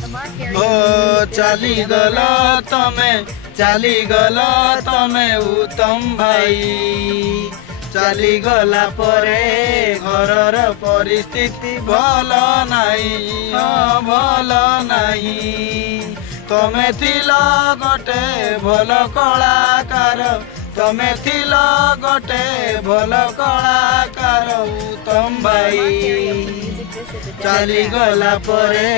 ओ चली गल तमे उत्तम भाई चली गला परे घरर परिस्थिति भल नहीं भल नहीं तमे थिला गोटे भल कलाकार तमे थिला गोटे भल कलाकार उत्तम भाई चली गला परे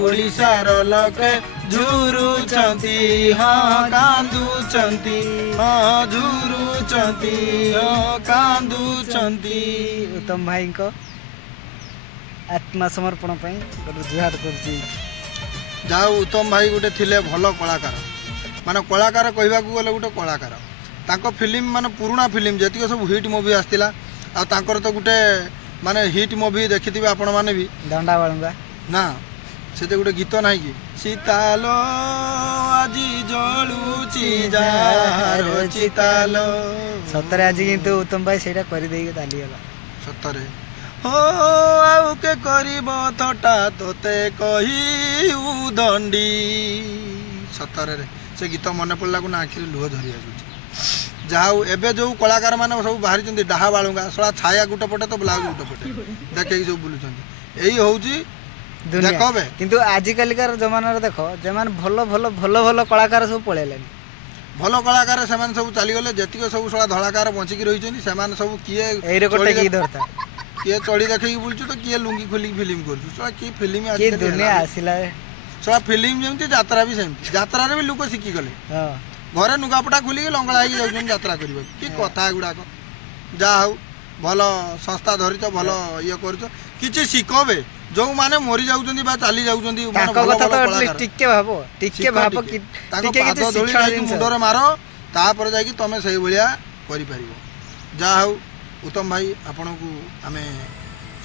ओडिशार लोके झुरुचंती हाँ कांदुचंती हाँ झुरुचंती हाँ कांदुचंती उत्तम भाई को आत्मसमर्पण पई जुहार करती जाओ उत्तम भाई गोटे थिले भल कलाकार माने कलाकार कहबाकू गले गोटे कलाकार तांको फिल्म माने पुराना फिल्म जेतिक सब हिट मूवी आस्तिला आ तांकर तो गोटे माने हिट मूवी देखिथिबे आपण माने भी दंडा बाळुंगा ना सेते गोटे गीत नाही कि सीतालो आजी जळुची जार सीतालो सतरे आज किंतु उत्तम भाई सेटा करि देई ताली गला सतरे हो आउ के करिबो थटा तोते कही उदंडी सतरे रे से गीत मने पड़ला को ना आखिर लुह झरी आसुची जाऊ एबे जो कलाकार माने सब बाहरी चंदी डाहा बाळुंगा सळा छाया गुट पटे तो ब्लाउज गुट पटे देखै सब बुलुचंदी एही होउची देखो बे किंतु आजि कालिकार जमाना रे देखो जमान भलो भलो भलो भलो कलाकार सब पळेलेनी भलो कलाकार सेमान सब चली गले जेतिक सब सळा धलाकार बंची की रहिचंदी सेमान सब किए एई रे कोटे की धरता किए चढ़ी देखी बुलचु तो किए लुंगी खोली फिल्म करछु सळा की फिल्म की दुनिया आसिला सळा फिल्म जेमती यात्रा भी सेमती यात्रा रे भी लोक सिखी गले हां घरे नुगापटा खुली लंगड़ा ही जाउछन यात्रा करबे की कथा गुडा को जा हउ भलो संस्था धरिछ भलो ये करछ किछि सिखबे जो माने मरि जाउछंदी बा चाली जाउछंदी माने भलो कथा तो एटलीस्ट टिके भाबो कि टिके किछि धोली जाई मुंडरे मारो ता पर जाई कि तमे सही भलिया करि परिबो जा हउ उत्तम भाई आपण को आमे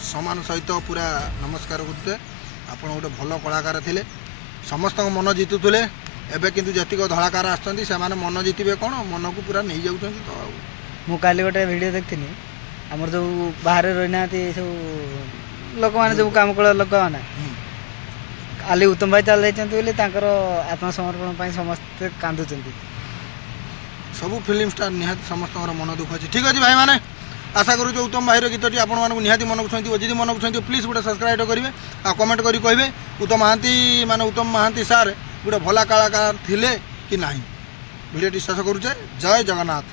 सम्मान सहित पूरा नमस्कार करते आपण गोटे भल कलाकार थिले समस्त मन जीतुले एबे किंतु जतिक धलाकार आछंती से माने मन जीतिबे कोन मन को पूरा नहीं जाउछंती तो मु काली गोटे वीडियो देखथिनी हमर जो बाहर रहिनाती सब लोक माने जो काम कळ लोक माने आली उत्तम भाई चल जाइछंती बोली तांकर आत्मसमर्पण पई समस्त कांदुचंती सब फिल्म स्टार निहात समस्त मन दुख अछि ठीक अछि भाई माने आशा करूँ उत्तम भाई गीतटी आपण मानक निहाती मन को छुई जदि मन को छुई प्लीज गोटे सब्सक्राइब करेंगे आ कमेंट करी कहे उत्तम महांती माने उत्तम महांती सार गोटे भला कलाकार थिले कि नहीं वीडियोटी शेष करुचे जय जगन्नाथ।